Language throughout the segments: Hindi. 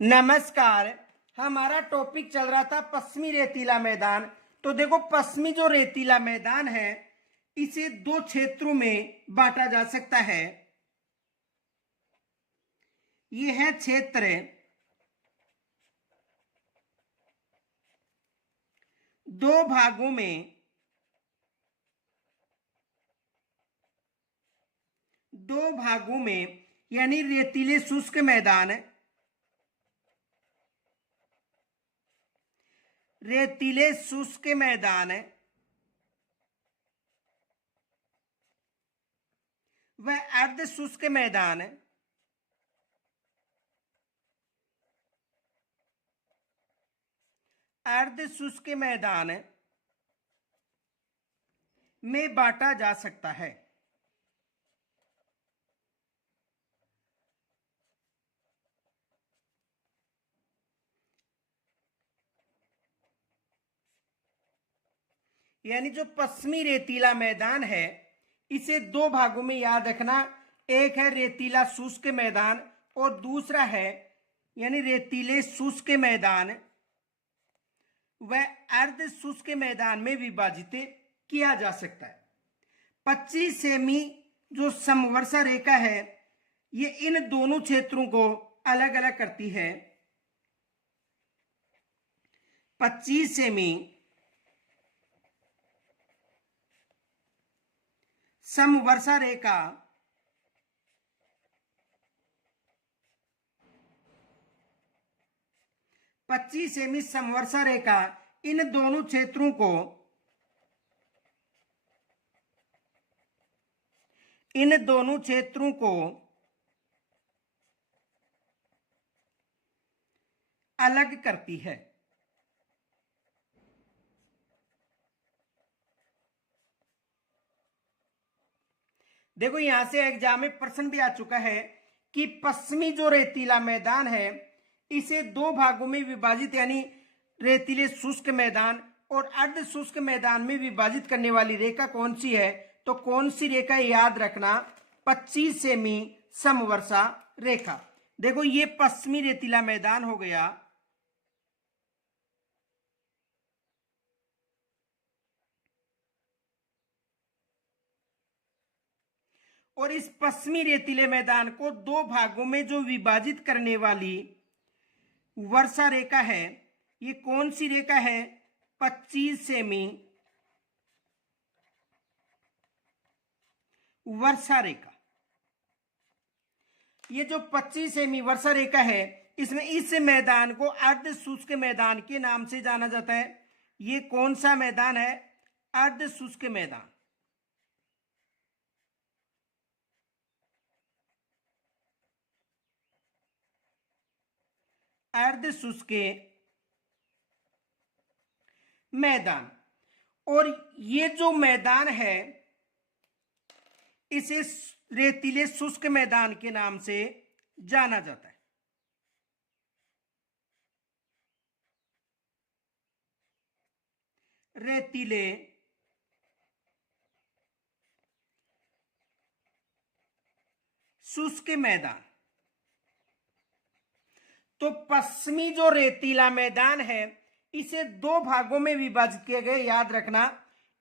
नमस्कार। हमारा टॉपिक चल रहा था पश्चिमी रेतीला मैदान। तो देखो, पश्चिमी जो रेतीला मैदान है इसे दो क्षेत्रों में बांटा जा सकता है। ये है क्षेत्र दो भागों में, यानी रेतीले शुष्क मैदान, रेतीले शुष्क मैदान व अर्ध शुष्क मैदान। अर्ध शुष्क मैदान में बांटा जा सकता है। यानी जो पश्चिमी रेतीला मैदान है इसे दो भागों में याद रखना। एक है रेतीला शुष्क मैदान और दूसरा है यानी रेतीले शुष्क मैदान व अर्ध शुष्क मैदान में विभाजित किया जा सकता है। 25 सेमी जो समवर्षा रेखा है ये इन दोनों क्षेत्रों को अलग अलग करती है। 25 सेमी समवर्षा रेखा 25 सेमी समवर्षा रेखा इन दोनों क्षेत्रों को अलग करती है। देखो, यहां से एग्जाम में प्रश्न भी आ चुका है कि पश्चिमी जो रेतीला मैदान है इसे दो भागों में विभाजित, यानी रेतीले शुष्क मैदान और अर्ध शुष्क मैदान में विभाजित करने वाली रेखा कौन सी है? तो कौन सी रेखा याद रखना? 25 सेमी समवर्षा रेखा। देखो, ये पश्चिमी रेतीला मैदान हो गया और इस पश्चिमी रेतीले मैदान को दो भागों में जो विभाजित करने वाली वर्षा रेखा है ये कौन सी रेखा है? 25 सेमी वर्षा रेखा। ये जो 25 सेमी वर्षा रेखा है इसमें इस मैदान को अर्ध शुष्क मैदान के नाम से जाना जाता है। ये कौन सा मैदान है? अर्ध शुष्क मैदान। अर्ध शुष्क मैदान। और ये जो मैदान है इसे रेतीले शुष्क मैदान के नाम से जाना जाता है। रेतीले शुष्क मैदान। तो पश्चिमी जो रेतीला मैदान है इसे दो भागों में विभाजित किए गए, याद रखना।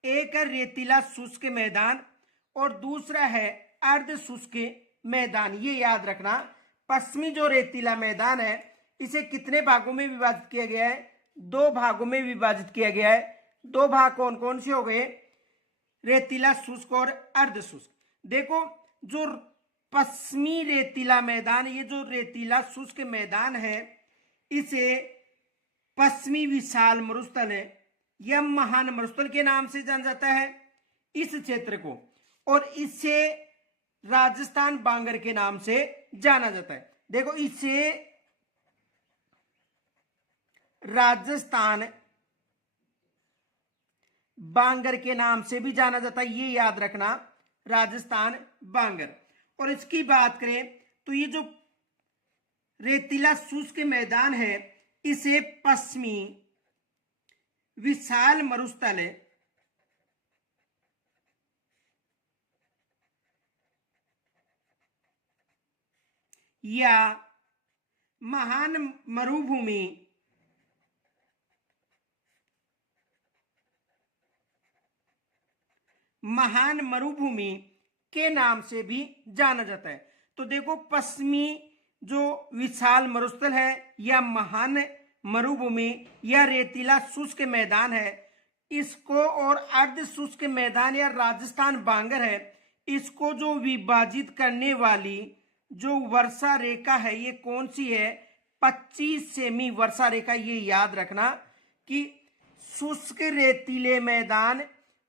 एक है रेतीला शुष्क मैदान और दूसरा है अर्ध शुष्क मैदान, ये याद रखना। पश्चिमी जो रेतीला मैदान है इसे कितने भागों में विभाजित किया गया है? दो भागों में विभाजित किया गया है। दो भाग कौन कौन से हो गए? रेतीला शुष्क और अर्ध शुष्क। देखो, जो पश्चिमी रेतीला मैदान, ये जो रेतीला शुष्क मैदान है इसे पश्चिमी विशाल मरुस्थल है या महान मरुस्थल के नाम से जाना जाता है इस क्षेत्र को, और इसे राजस्थान बांगर के नाम से जाना जाता है। देखो, इसे राजस्थान बांगर के नाम से भी जाना जाता है, ये याद रखना, राजस्थान बांगर। और इसकी बात करें तो ये जो रेतीला शुष्क मैदान है इसे पश्चिमी विशाल मरुस्थल या महान मरुभूमि महान मरुभूमि के नाम से भी जाना जाता है। तो देखो, पश्चिमी जो विशाल मरुस्थल है या महान मरुभूमि या रेतीला शुष्क मैदान है, इसको और अर्ध शुष्क मैदान या राजस्थान बांगर है, इसको जो विभाजित करने वाली जो वर्षा रेखा है ये कौन सी है? 25 सेमी वर्षा रेखा। ये याद रखना कि शुष्क रेतीले मैदान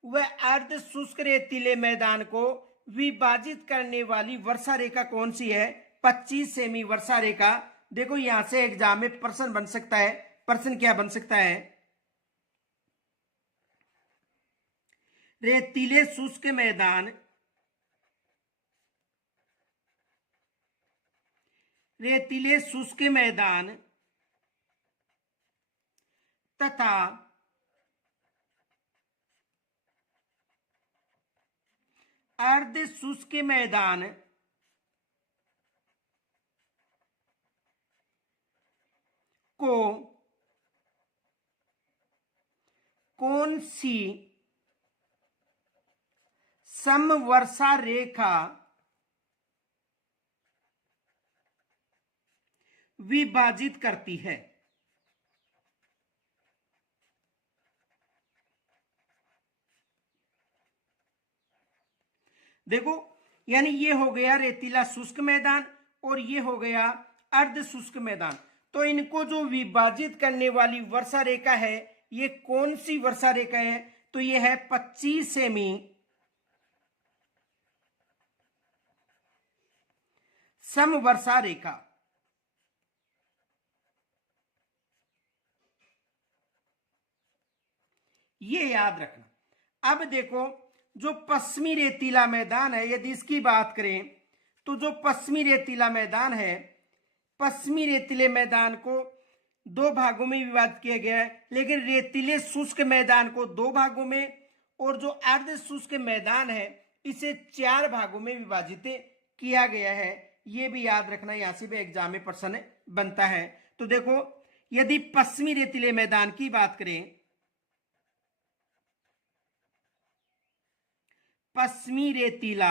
व अर्ध शुष्क रेतीले मैदान को विभाजित करने वाली वर्षा रेखा कौन सी है? 25 सेमी वर्षा रेखा। देखो, यहां से एग्जाम में प्रश्न बन सकता है। प्रश्न क्या बन सकता है? रेतीले शुष्क मैदान, रेतीले शुष्क मैदान तथा अर्ध शुष्क मैदान को कौन सी समवर्षा रेखा विभाजित करती है? देखो, यानी ये हो गया रेतीला शुष्क मैदान और ये हो गया अर्ध शुष्क मैदान। तो इनको जो विभाजित करने वाली वर्षा रेखा है, ये कौन सी वर्षा रेखा है? तो ये है 25 सेमी समवर्षा रेखा। ये याद रखना। अब देखो, जो पश्चिमी रेतीला मैदान है, यदि इसकी बात करें तो जो पश्चिमी रेतीला मैदान है, पश्चिमी रेतीले मैदान को 2 भागों में विभाजित किया गया है, लेकिन रेतीले शुष्क मैदान को 2 भागों में, और जो अर्ध शुष्क मैदान है इसे 4 भागों में विभाजित किया गया है। ये भी याद रखना, यहां से भी एग्जाम में प्रश्न बनता है। तो देखो, यदि पश्चिमी रेतीले मैदान की बात करें, पश्चिमी रेतीला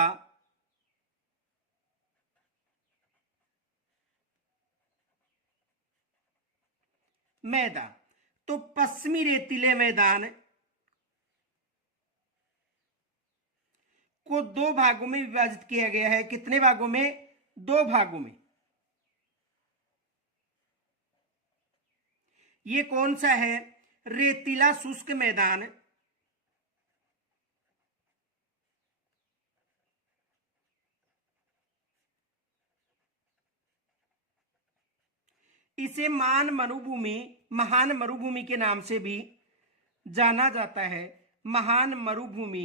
मैदान, तो पश्चिमी रेतीले मैदान को 2 भागों में विभाजित किया गया है। कितने भागों में? 2 भागों में। ये कौन सा है? रेतीला शुष्क मैदान इसे महान मरुभूमि के नाम से भी जाना जाता है। महान मरुभूमि।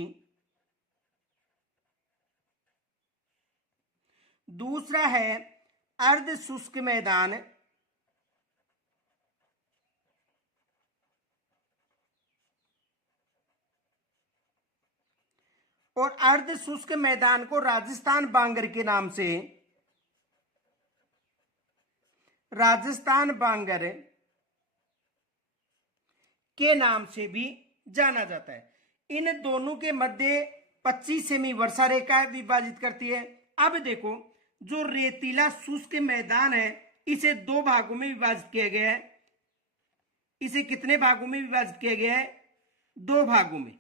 दूसरा है अर्ध शुष्क मैदान, और अर्ध शुष्क मैदान को राजस्थान बांगर के नाम से, राजस्थान बांगर के नाम से भी जाना जाता है। इन दोनों के मध्य 25 सेमी वर्षा रेखा विभाजित करती है। अब देखो, जो रेतीला शुष्क मैदान है इसे 2 भागों में विभाजित किया गया है। इसे कितने भागों में विभाजित किया गया है? 2 भागों में।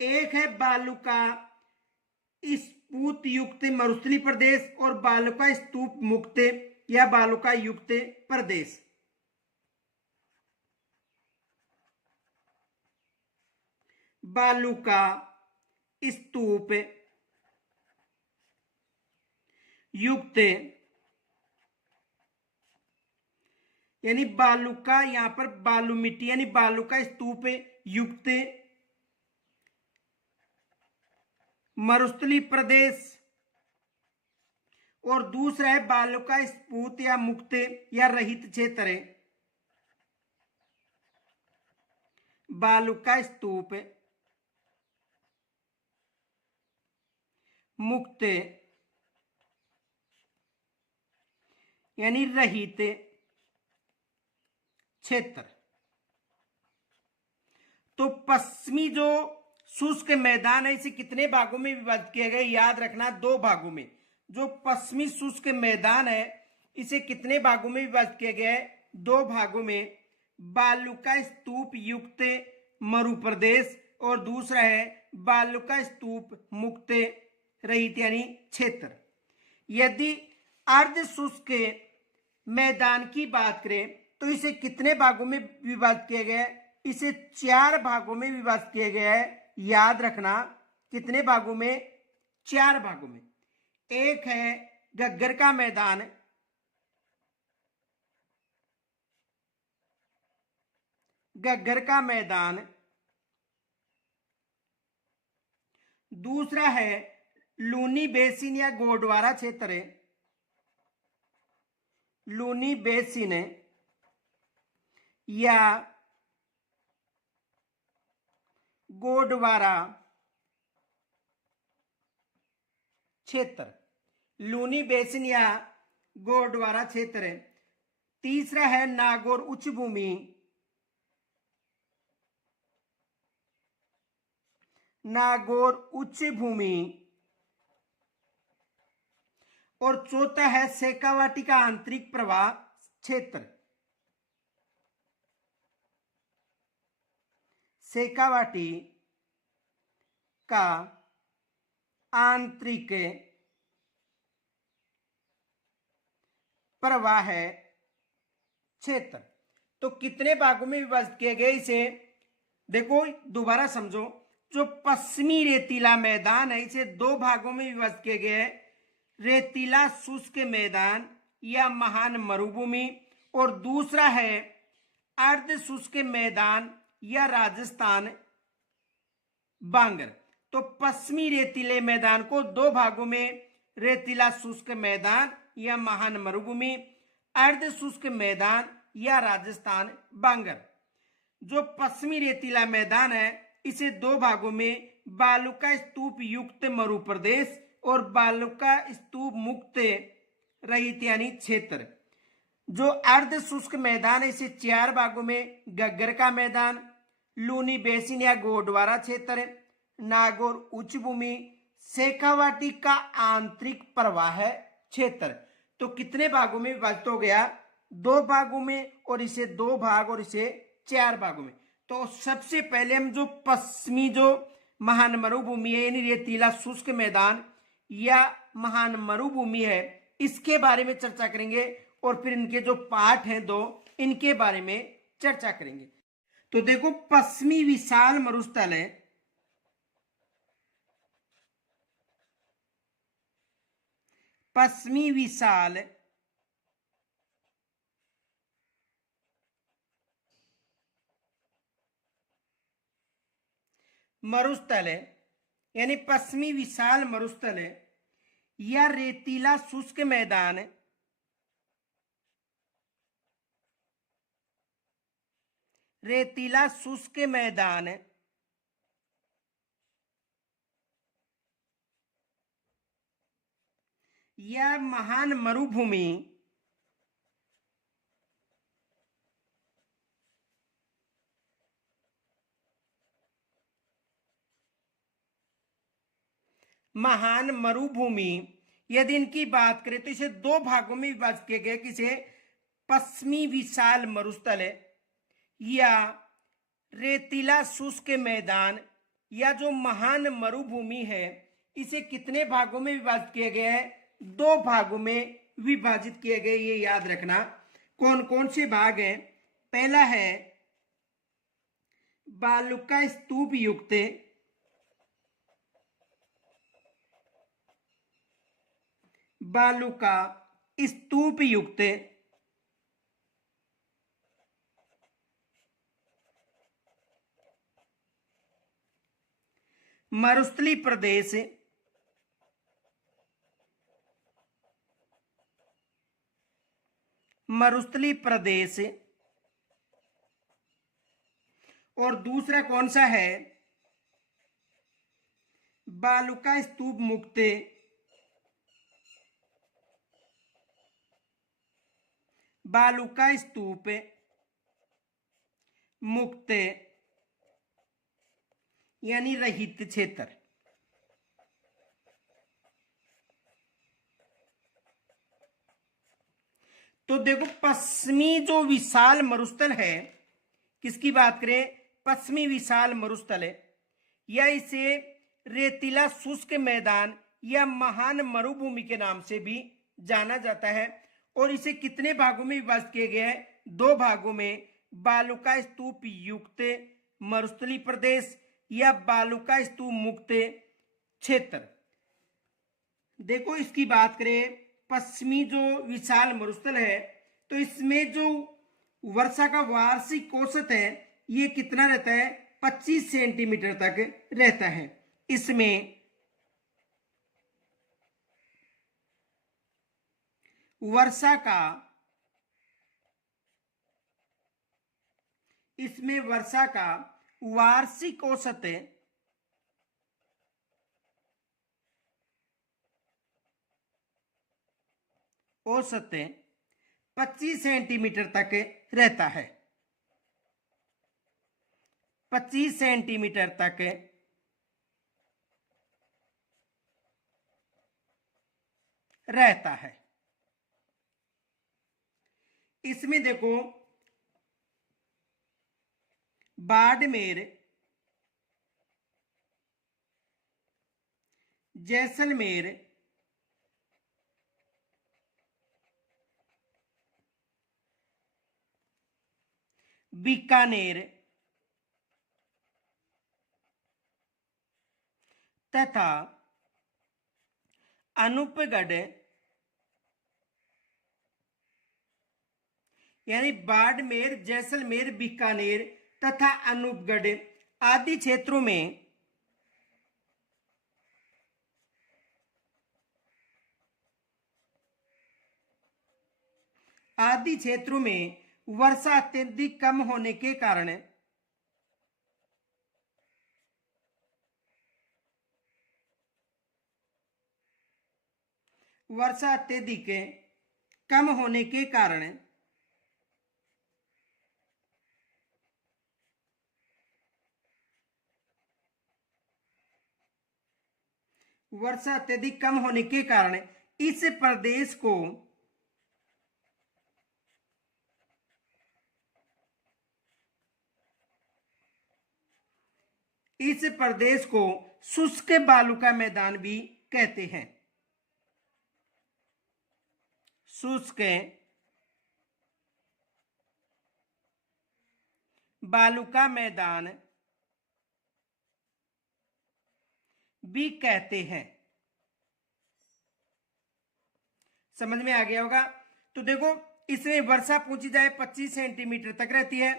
एक है बालुका स्तूप युक्त मरुस्थलीय प्रदेश और बालुका स्तूप मुक्त या बालुका युक्त प्रदेश। बालुका स्तूप युक्त, यानी बालुका, यहां पर बालू मिट्टी, यानी बालुका स्तूप युक्त मरुस्थलीय प्रदेश, और दूसरा है बालुका स्फूत या मुक्त या रहित क्षेत्र है। बालुका स्तूप मुक्त यानी रहित क्षेत्र। तो पश्चिमी जो शुष्क मैदान है इसे कितने भागों में विभाजित किया गया, याद रखना 2 भागों में। जो पश्चिमी शुष्क मैदान है इसे कितने भागों में विभाजित किया गया है, 2 भागों में। बालू का स्तूप युक्त मरु प्रदेश और दूसरा है बालू का स्तूप मुक्त रहित यानी क्षेत्र। यदि अर्ध शुष्क मैदान की बात करें तो इसे कितने भागों में विभाजित किया गया है, इसे 4 भागों में विभाजित किया गया है। याद रखना कितने भागों में, 4 भागों में। एक है घग्गर का मैदान, घग्गर का मैदान। दूसरा है लूनी बेसिन या गोडवारा क्षेत्र, लूनी बेसिन या गोडवारा क्षेत्र, लूनी बेसिन या गोडवारा क्षेत्र। तीसरा है नागौर उच्च भूमि, नागौर उच्च भूमि। और चौथा है शेखावाटी का आंतरिक प्रवाह क्षेत्र, शेखावाटी का आंतरिक प्रवाह क्षेत्र। तो कितने भागों में विभाजित किए गए इसे देखो, दोबारा समझो। जो पश्चिमी रेतीला मैदान है इसे 2 भागों में विभाजित किए गए हैं, रेतीला शुष्क मैदान या महान मरुभूमि, और दूसरा है अर्ध शुष्क मैदान या राजस्थान बांगर। तो पश्चिमी रेतीले मैदान को 2 भागों में, रेतीला शुष्क मैदान या महान मरुभूमि, अर्ध शुष्क मैदान या राजस्थान बांगर। जो पश्चिमी रेतीला मैदान है इसे 2 भागों में, बालू का स्तूप युक्त मरु प्रदेश और बालू का स्तूप मुक्त रहित यानी क्षेत्र। जो अर्ध शुष्क मैदान है इसे 4 भागों में, घग्गर का मैदान, लूनी बेसिन या गोडवारा क्षेत्र, नागौर उच्च भूमि, शेखावाटी का आंतरिक प्रवाह क्षेत्र। तो कितने भागों में विभाजित हो गया, 2 भागों में, और इसे 2 भाग और इसे 4 भागों में। तो सबसे पहले हम जो पश्चिमी जो महान मरुभूमि है यानी रेतीला शुष्क मैदान या महान मरुभूमि है इसके बारे में चर्चा करेंगे, और फिर इनके जो पार्ट हैं 2 इनके बारे में चर्चा करेंगे। तो देखो, पश्चिमी विशाल मरुस्थल है, पश्चिमी विशाल मरुस्थल है, यानी पश्चिमी विशाल मरुस्थल है या रेतीला शुष्क मैदान, रेतीला शुष्क मैदान या महान मरुभूमि, महान मरुभूमि। यदि इनकी बात करें तो इसे 2 भागों में विभाजित किया गया, किसे, पश्चिमी विशाल मरुस्थल है या रेतीला शुष्क मैदान या जो महान मरुभूमि है इसे कितने भागों में विभाजित किया गया है, 2 भागों में विभाजित किए गए। ये याद रखना कौन कौन से भाग हैं। पहला है बालू का स्तूप युक्त, बालू का स्तूप युक्त मरुस्थली प्रदेश, मरुस्थली प्रदेश। और दूसरा कौन सा है, बालू का स्तूप मुक्त बालुका स्तूप मुक्त यानी रहित क्षेत्र। तो देखो पश्चिमी जो विशाल मरुस्थल है, किसकी बात करें, पश्चिमी विशाल मरुस्थल है, या इसे रेतीला शुष्क मैदान या महान मरुभूमि के नाम से भी जाना जाता है। और इसे कितने भागों में विभाजित किया गया है, 2 भागों में, बालुका स्तूप युक्त मरुस्थलीय प्रदेश या बालुका स्तूप मुक्त क्षेत्र। देखो इसकी बात करें, पश्चिमी जो विशाल मरुस्थल है, तो इसमें जो वर्षा का वार्षिक औसत है ये कितना रहता है, 25 सेंटीमीटर तक रहता है। इसमें वर्षा का वार्षिक औसत 25 सेंटीमीटर तक रहता है, 25 सेंटीमीटर तक रहता है। इसमें देखो बाड़मेर, जैसलमेर, बीकानेर तथा अनूपगढ़ यानी बाड़मेर, जैसलमेर, बीकानेर तथा अनूपगढ़ आदि क्षेत्रों में वर्षा अत्यधिक कम होने के कारण इस प्रदेश को शुष्क बालुका मैदान भी कहते हैं। शुष्क बालुका मैदान भी कहते हैं। समझ में आ गया होगा। तो देखो इसमें वर्षा पूछी जाए 25 सेंटीमीटर तक रहती है।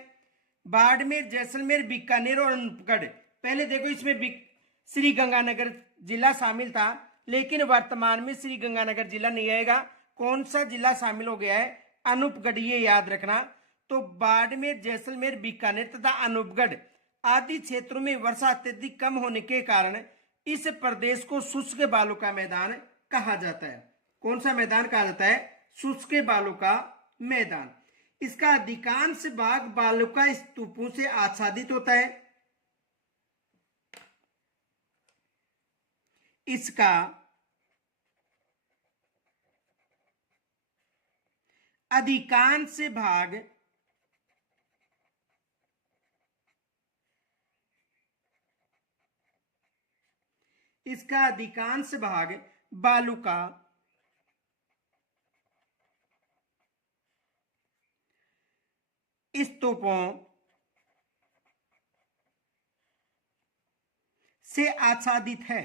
बाड़मेर, जैसलमेर, बीकानेर और अनूपगढ़, पहले देखो इसमें श्री गंगानगर जिला शामिल था, लेकिन वर्तमान में श्री गंगानगर जिला नहीं आएगा। कौन सा जिला शामिल हो गया है, अनूपगढ़, ये याद रखना। तो बाड़मेर, जैसलमेर, बीकानेर तथा अनूपगढ़ आदि क्षेत्रों में वर्षा अत्यधिक कम होने के कारण इस प्रदेश को शुष्क बालुका मैदान कहा जाता है। कौन सा मैदान कहा जाता है, शुष्क बालुका मैदान। इसका अधिकांश भाग बालुका स्तूपों से आच्छादित होता है। इसका अधिकांश भाग बालुका स्तूपों से आच्छादित है।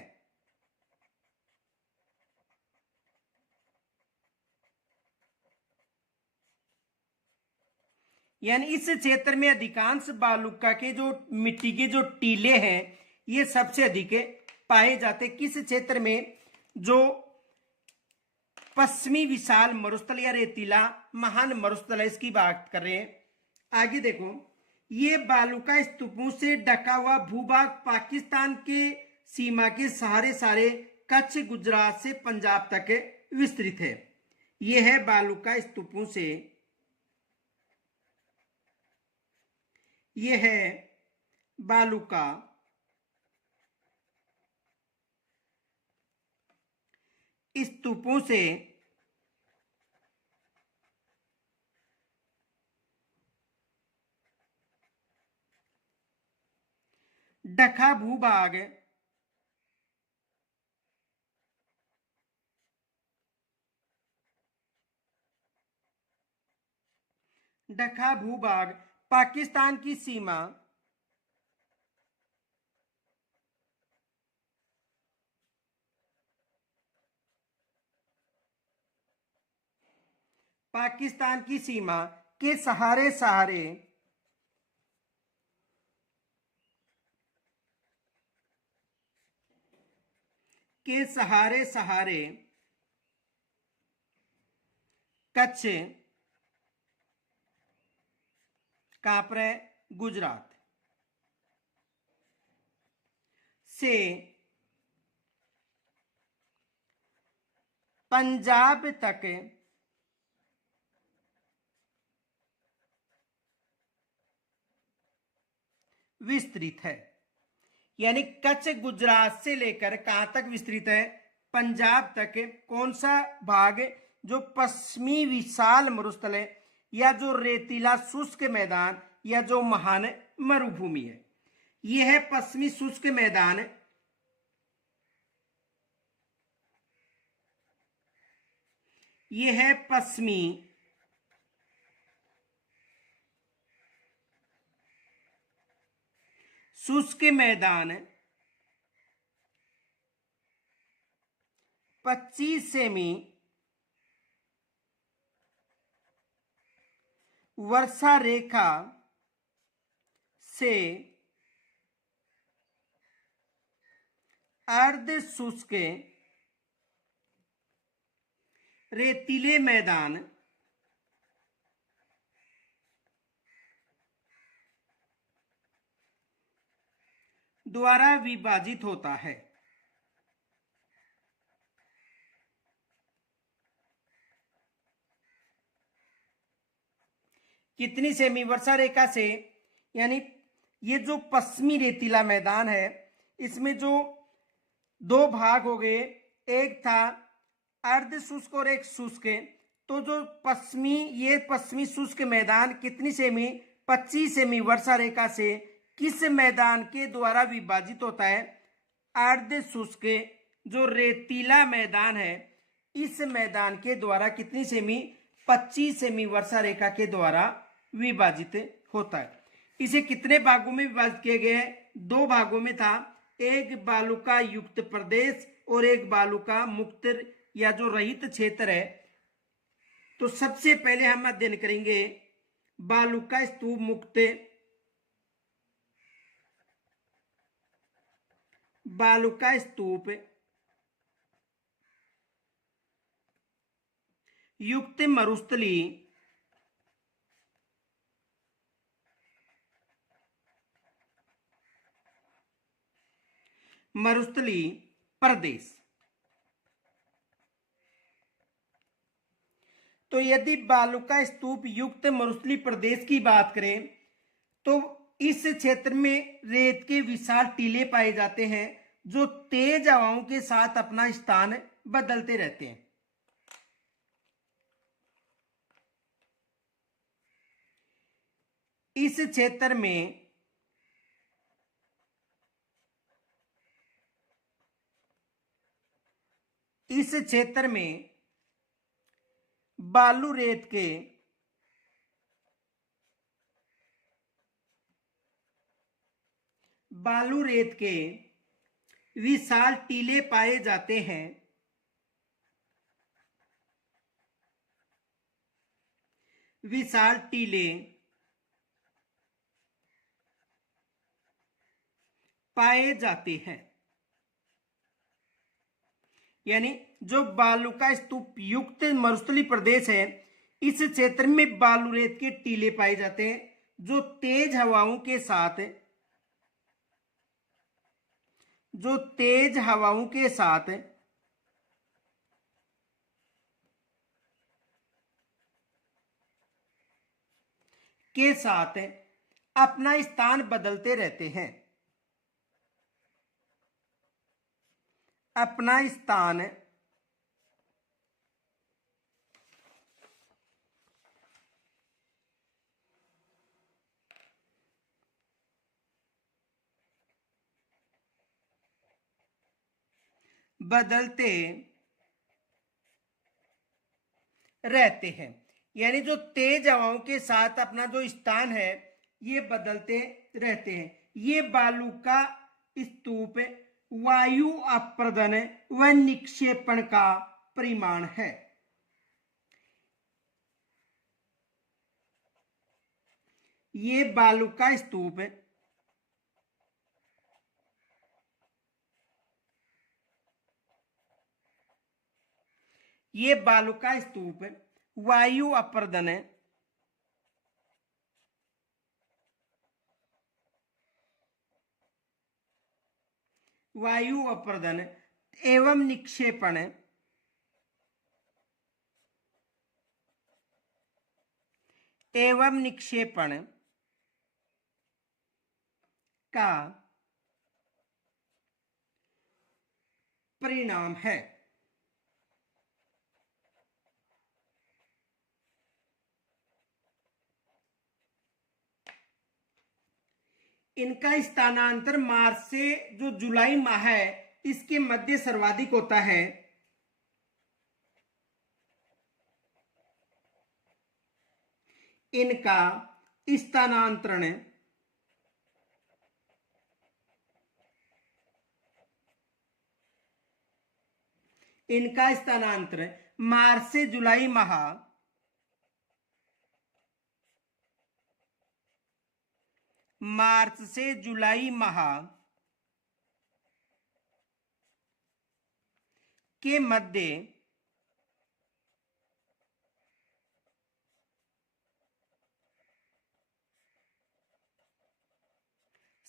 यानी इस क्षेत्र में अधिकांश बालुका के जो मिट्टी के जो टीले हैं ये सबसे अधिक पाए जाते। किस क्षेत्र में, जो पश्चिमी विशाल मरुस्थल या रेतीला महान मरुस्थल है, इसकी बात कर रहे हैं। आगे देखो, ये बालुका स्तूपों से ढका हुआ भूभाग पाकिस्तान के सीमा के सारे कच्छ, गुजरात से पंजाब तक विस्तृत है। यह है बालुका स्तूपों से ये है बालू का स्तूपों से ढका भूभाग ढका भूभाग पाकिस्तान की सीमा पाकिस्तान की सीमा के सहारे सहारे सहारे कच्छ कहां पर है? गुजरात से पंजाब तक विस्तृत है। यानी कच्छ गुजरात से लेकर कहां तक विस्तृत है? पंजाब तक। कौन सा भाग? जो पश्चिमी विशाल मरुस्थल है, या जो रेतीला शुष्क मैदान, या जो महान मरुभूमि है। यह है पश्चिमी शुष्क मैदान। यह है पश्चिमी शुष्क मैदान 25 सेमी वर्षा रेखा से अर्ध शुष्क रेतीले मैदान द्वारा विभाजित होता है। कितनी सेमी वर्षा रेखा से? यानी ये जो पश्चिमी रेतीला मैदान है, इसमें जो दो भाग हो गए, एक था अर्ध शुष्क और एक शुष्क। तो जो पश्चिमी शुष्क मैदान कितनी सेमी? 25 सेमी वर्षा रेखा से किस मैदान के द्वारा विभाजित होता है? अर्ध शुष्क जो रेतीला मैदान है, इस मैदान के द्वारा कितनी सेमी? 25 सेमी वर्षा रेखा के द्वारा विभाजित होता है। इसे कितने भागों में विभाजित किए गए हैं? दो भागों में था। एक बालुका युक्त प्रदेश और एक बालुका मुक्त या जो रहित क्षेत्र है। तो सबसे पहले हम अध्ययन करेंगे बालुका स्तूप मुक्त, बालुका स्तूप युक्त मरुस्थली प्रदेश। तो यदि बालुका स्तूप युक्त मरुस्थली प्रदेश की बात करें, तो इस क्षेत्र में रेत के विशाल टीले पाए जाते हैं, जो तेज हवाओं के साथ अपना स्थान बदलते रहते हैं। इस क्षेत्र में बालू रेत के विशाल टीले पाए जाते हैं। विशाल टीले पाए जाते हैं। यानी जो बालुका स्तूप युक्त मरुस्थली प्रदेश है, इस क्षेत्र में बालू रेत के टीले पाए जाते हैं, जो तेज हवाओं के साथ अपना स्थान बदलते रहते हैं। अपना स्थान बदलते रहते हैं। यानी जो तेज हवाओं के साथ अपना जो स्थान है ये बदलते रहते हैं। ये बालू का स्तूप वायु अप्रदन व निक्षेपण का परिमाण है। ये बालू का स्तूप ये बालू का स्तूप वायु अप्रदन वायु अप्रदन एवं निक्षेपण का परिणाम है। इनका स्थानांतर मार्च से जो जुलाई माह है इसके मध्य सर्वाधिक होता है। इनका स्थानांतरण मार्च से जुलाई माह के मध्य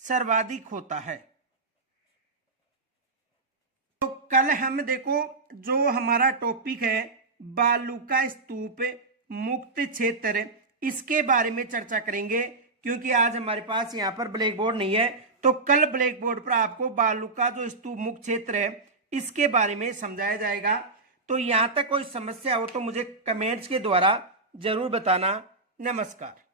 सर्वाधिक होता है। तो कल हम देखो जो हमारा टॉपिक है बालू का स्तूप मुक्त क्षेत्र, इसके बारे में चर्चा करेंगे। क्योंकि आज हमारे पास यहाँ पर ब्लैक बोर्ड नहीं है, तो कल ब्लैक बोर्ड पर आपको बालू का जो स्तूप मुक्त क्षेत्र है इसके बारे में समझाया जाएगा। तो यहाँ तक कोई समस्या हो तो मुझे कमेंट्स के द्वारा जरूर बताना। नमस्कार।